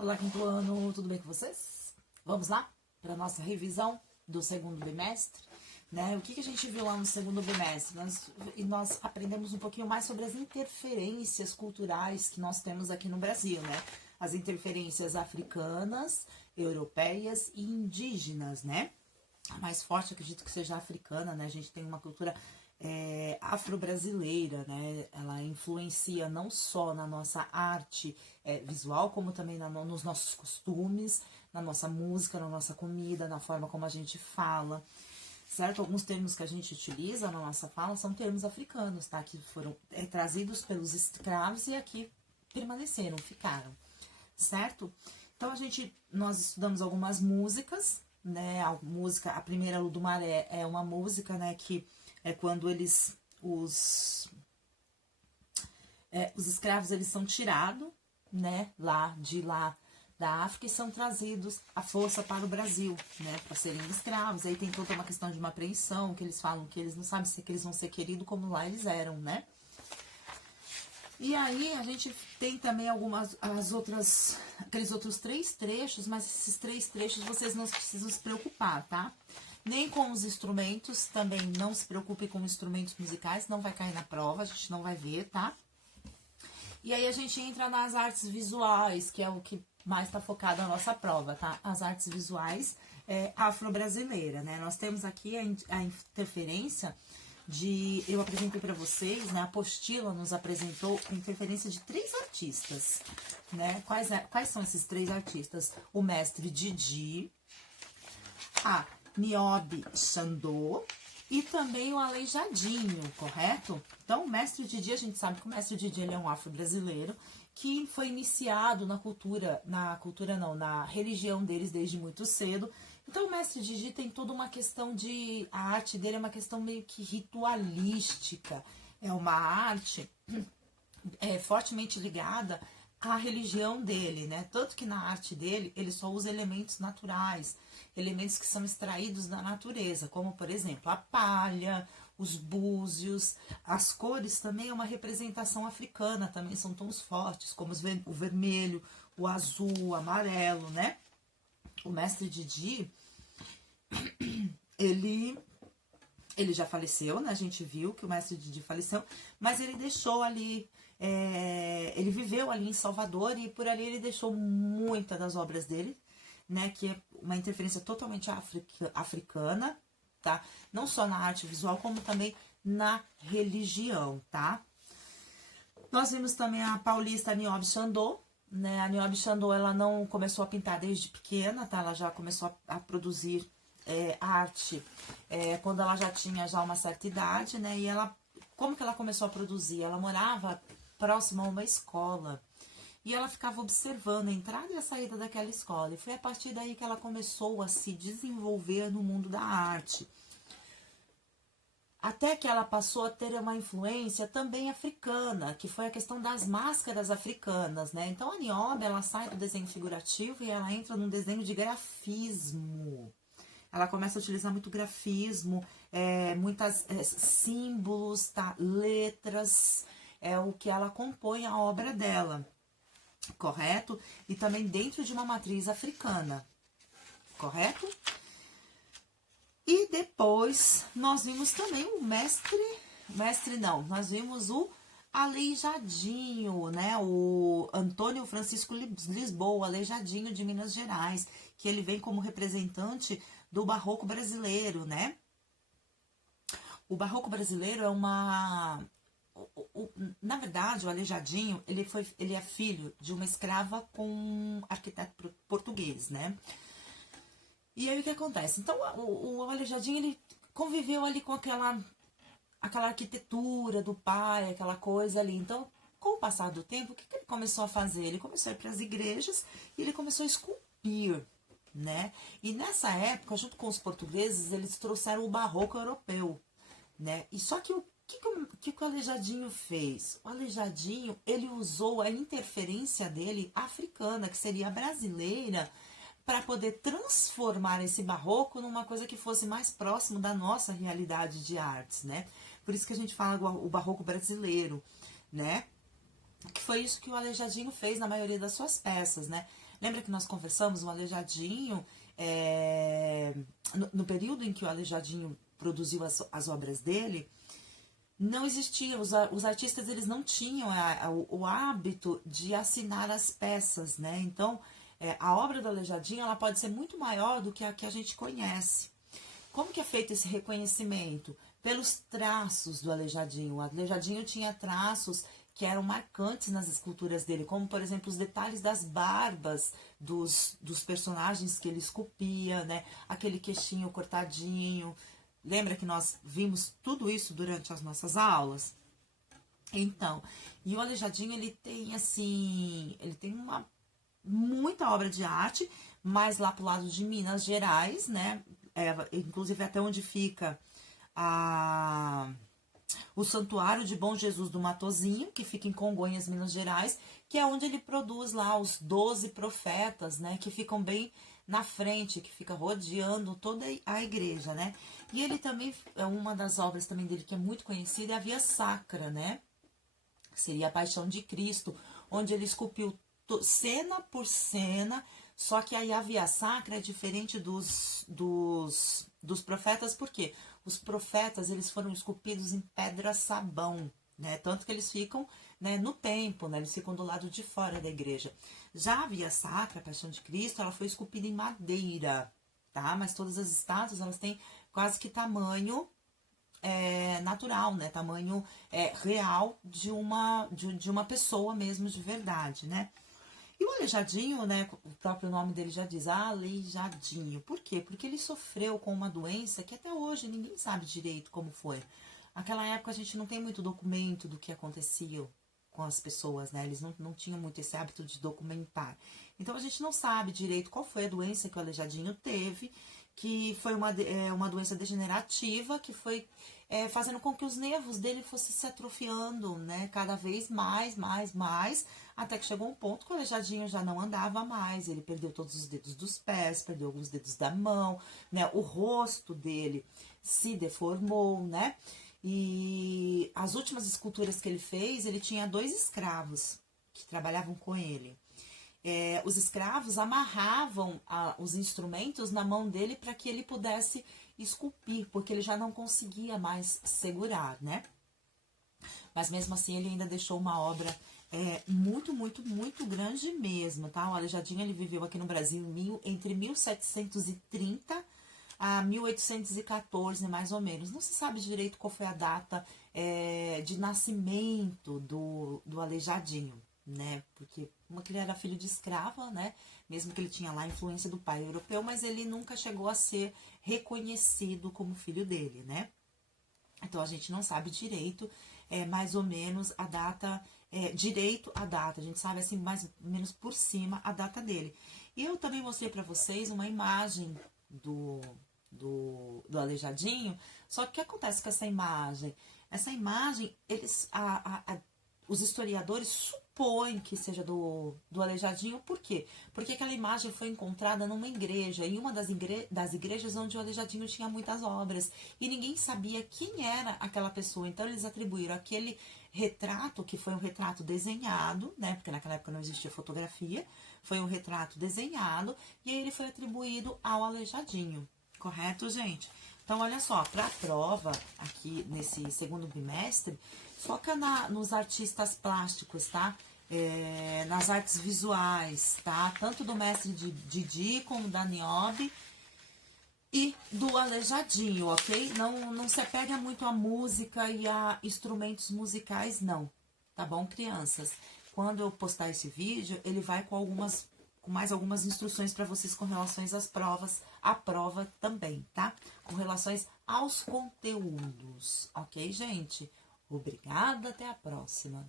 Olá, quinto ano, tudo bem com vocês? Vamos lá para a nossa revisão do segundo bimestre, né? O que a gente viu lá no segundo bimestre? Nós aprendemos um pouquinho mais sobre as interferências culturais que nós temos aqui no Brasil, né? As interferências africanas, europeias e indígenas, né? A mais forte, acredito que seja a africana, né? A gente tem uma cultura afro-brasileira, né? Ela influencia não só na nossa arte visual, como também nos nossos costumes, na nossa música, na nossa comida, na forma como a gente fala, certo? Alguns termos que a gente utiliza na nossa fala são termos africanos, tá? Que foram trazidos pelos escravos e aqui permaneceram, ficaram, certo? Então, nós estudamos algumas músicas, né? A primeira, Lu do Maré, é uma música, né, que é quando os escravos, eles são tirados, né, lá da África e são trazidos à força para o Brasil, né, para serem escravos. Aí tem toda uma questão de uma apreensão, que eles falam que eles não sabem se eles vão ser queridos como lá eles eram, né. E aí a gente tem também aqueles outros 3 trechos, mas esses 3 trechos vocês não precisam se preocupar, tá? Nem com os instrumentos, também não se preocupe com instrumentos musicais, não vai cair na prova, a gente não vai ver, tá? E aí a gente entra nas artes visuais, que é o que mais está focado na nossa prova, tá? As artes visuais afro-brasileira, né? Nós temos aqui a interferência eu apresentei para vocês, né? A apostila nos apresentou a interferência de 3 artistas, né? Quais são esses 3 artistas? O mestre Didi, a Niobe Xandô e também o Aleijadinho, correto? Então, o mestre Didi, a gente sabe que o mestre Didi, ele é um afro-brasileiro que foi iniciado na religião deles desde muito cedo. Então, o mestre Didi tem toda uma questão a arte dele é uma questão meio que ritualística. É uma arte fortemente ligada à religião dele, né? Tanto que na arte dele, ele só usa elementos naturais, elementos que são extraídos da natureza, como, por exemplo, a palha, os búzios, as cores também é uma representação africana, também são tons fortes, como o vermelho, o azul, o amarelo, né? O mestre Didi, ele já faleceu, né? A gente viu que o mestre Didi faleceu, mas ele deixou ali, ele viveu ali em Salvador e por ali ele deixou muitas das obras dele, né? Que é uma interferência totalmente africana, tá? Não só na arte visual, como também na religião, tá? Nós vimos também a paulista Niobe Xandô, né? A Niobe Xandô, ela não começou a pintar desde pequena, tá? Ela já começou a produzir arte quando ela já tinha uma certa idade, né? E como que ela começou a produzir? Ela morava próxima a uma escola e ela ficava observando a entrada e a saída daquela escola. E foi a partir daí que ela começou a se desenvolver no mundo da arte. Até que ela passou a ter uma influência também africana, que foi a questão das máscaras africanas, né? Então, a Niobe, ela sai do desenho figurativo e ela entra num desenho de grafismo. Ela começa a utilizar muito grafismo, muitos símbolos, tá? Letras, é o que ela compõe a obra dela, correto? E também dentro de uma matriz africana, correto? E depois, nós vimos também nós vimos o Aleijadinho, né? O Antônio Francisco Lisboa, Aleijadinho de Minas Gerais, que ele vem como representante do barroco brasileiro, né? O barroco brasileiro é na verdade, o Aleijadinho, ele é filho de uma escrava com um arquiteto português, né? E aí o que acontece? Então, o Aleijadinho, ele conviveu ali com aquela arquitetura do pai, aquela coisa ali. Então, com o passar do tempo, o que ele começou a fazer? Ele começou a ir para as igrejas e ele começou a esculpir, né? E nessa época, junto com os portugueses, eles trouxeram o barroco europeu, né? E só que o que o Aleijadinho fez? O Aleijadinho, ele usou a interferência dele africana, que seria brasileira, para poder transformar esse barroco numa coisa que fosse mais próximo da nossa realidade de artes, né? Por isso que a gente fala o barroco brasileiro, né? Que foi isso que o Aleijadinho fez na maioria das suas peças, né? Lembra que nós conversamos, o Aleijadinho, no período em que o Aleijadinho produziu as obras dele, não existia, os artistas eles não tinham o hábito de assinar as peças, né? Então, a obra do Aleijadinho, ela pode ser muito maior do que a que a gente conhece. Como que é feito esse reconhecimento? Pelos traços do Aleijadinho. O Aleijadinho tinha traços que eram marcantes nas esculturas dele, como, por exemplo, os detalhes das barbas dos personagens que ele esculpia, né? Aquele queixinho cortadinho. Lembra que nós vimos tudo isso durante as nossas aulas? Então, e o Aleijadinho, ele tem, assim, ele tem muita obra de arte, mas lá pro lado de Minas Gerais, né? Inclusive até onde fica o Santuário de Bom Jesus do Matozinho, que fica em Congonhas, Minas Gerais, que é onde ele produz lá os 12 profetas, né? Que ficam bem na frente, que fica rodeando toda a igreja, né? E ele também, uma das obras também dele que é muito conhecida é a Via Sacra, né? Seria a Paixão de Cristo, onde ele esculpiu cena por cena, só que aí a Via Sacra é diferente dos profetas, por quê? Os profetas, eles foram esculpidos em pedra-sabão, né? Tanto que eles ficam, né, no templo, né? Eles ficam do lado de fora da igreja. Já a Via Sacra, a Paixão de Cristo, ela foi esculpida em madeira, tá? Mas todas as estátuas, elas têm quase que tamanho natural, né? Tamanho real de uma pessoa mesmo, de verdade, né? E o Aleijadinho, né, o próprio nome dele já diz, Aleijadinho. Por quê? Porque ele sofreu com uma doença que até hoje ninguém sabe direito como foi. Naquela época a gente não tem muito documento do que acontecia com as pessoas, né? Eles não tinham muito esse hábito de documentar. Então a gente não sabe direito qual foi a doença que o Aleijadinho teve, que foi uma doença degenerativa, que foi fazendo com que os nervos dele fossem se atrofiando, né? Cada vez mais, até que chegou um ponto que o Aleijadinho já não andava mais, ele perdeu todos os dedos dos pés, perdeu alguns dedos da mão, né? O rosto dele se deformou, né? E as últimas esculturas que ele fez, ele tinha 2 escravos que trabalhavam com ele. Os escravos amarravam os instrumentos na mão dele para que ele pudesse esculpir, porque ele já não conseguia mais segurar, né? Mas mesmo assim ele ainda deixou uma obra muito grande mesmo, tá? O Aleijadinho, ele viveu aqui no Brasil entre 1730 a 1814, mais ou menos. Não se sabe direito qual foi a data de nascimento do Aleijadinho, né? Porque ele era filho de escrava, né? Mesmo que ele tinha lá a influência do pai europeu, mas ele nunca chegou a ser reconhecido como filho dele, né? Então a gente não sabe direito, mais ou menos a data, direito a data. A gente sabe assim mais ou menos por cima a data dele. E eu também mostrei para vocês uma imagem do Aleijadinho. Só que o que acontece com essa imagem? Essa imagem, os historiadores supõem que seja do Aleijadinho. Por quê? Porque aquela imagem foi encontrada numa igreja, em uma das igrejas onde o Aleijadinho tinha muitas obras, e ninguém sabia quem era aquela pessoa. Então eles atribuíram aquele retrato, que foi um retrato desenhado, né? Porque naquela época não existia fotografia, foi um retrato desenhado, e aí ele foi atribuído ao Aleijadinho. Correto, gente? Então, olha só, para a prova, aqui nesse segundo bimestre, foca nos artistas plásticos, tá? Nas artes visuais, tá? Tanto do mestre Didi, como da Niobe e do Aleijadinho, ok? Não se apega muito à música e a instrumentos musicais, não. Tá bom, crianças? Quando eu postar esse vídeo, ele vai com mais algumas instruções para vocês com relação às provas, à prova também, tá? Com relações aos conteúdos, ok, gente? Obrigada, até a próxima!